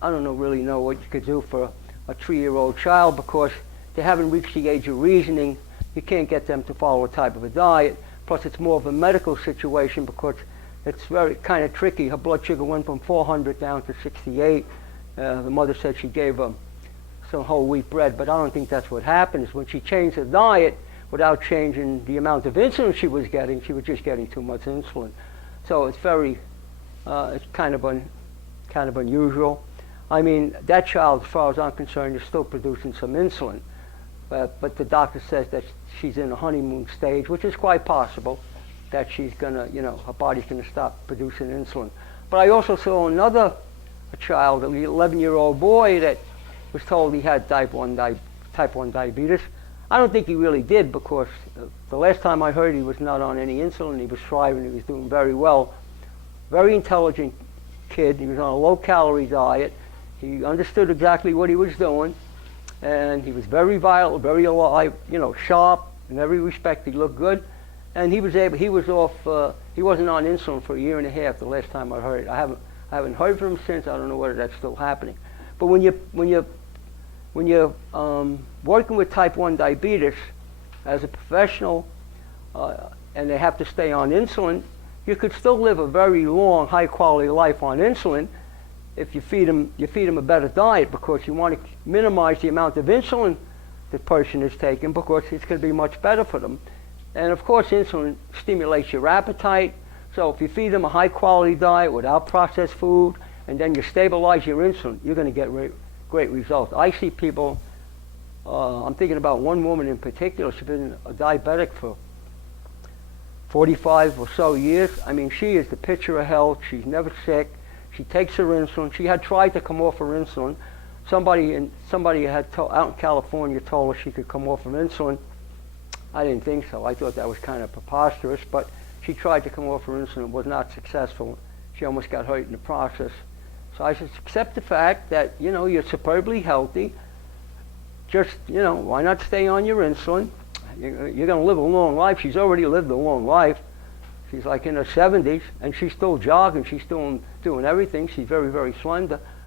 I don't know, really know what you could do for a 3-year-old child, because they haven't reached the age of reasoning. You can't get them to follow a type of a diet. Plus, it's more of a medical situation because it's very kind of tricky. Her blood sugar went from 400 down to 68. The mother said she gave her some whole wheat bread, but I don't think that's what happened. Is when she changed her diet without changing the amount of insulin she was just getting too much insulin. So it's very, it's kind of unusual. I mean, that child, as far as I'm concerned, is still producing some insulin, but the doctor says that she's in a honeymoon stage, which is quite possible, that she's gonna, her body's gonna stop producing insulin. But I also saw a child, an 11-year-old boy, that was told he had type 1 diabetes. I don't think he really did, because the last time I heard, he was not on any insulin. He was thriving. He was doing very well. Very intelligent kid. He was on a low-calorie diet. He understood exactly what he was doing, and he was very vital, very alive, sharp in every respect. He looked good, and he wasn't on insulin for 1.5 years. The last time I heard. I haven't heard from him since. I don't know whether that's still happening. But when you're working with type 1 diabetes as a professional, and they have to stay on insulin, you could still live a very long, high-quality life on insulin if you feed them a better diet, because you want to minimize the amount of insulin the person is taking, because it's going to be much better for them. And of course, insulin stimulates your appetite. So if you feed them a high-quality diet without processed food, and then you stabilize your insulin, you're going to get great results. I see people, I'm thinking about one woman in particular. She's been a diabetic for 45 or so years. I mean, she is the picture of health. She's never sick. She takes her insulin. She had tried to come off her insulin. Somebody had out in California told her she could come off her insulin. I didn't think so. I thought that was kind of preposterous, but she tried to come off her insulin, was not successful. She almost got hurt in the process. So I just accept the fact that, you're superbly healthy. Just, why not stay on your insulin? You're going to live a long life. She's already lived a long life. She's like in her 70s, and she's still jogging. She's still doing everything. She's very, very slender.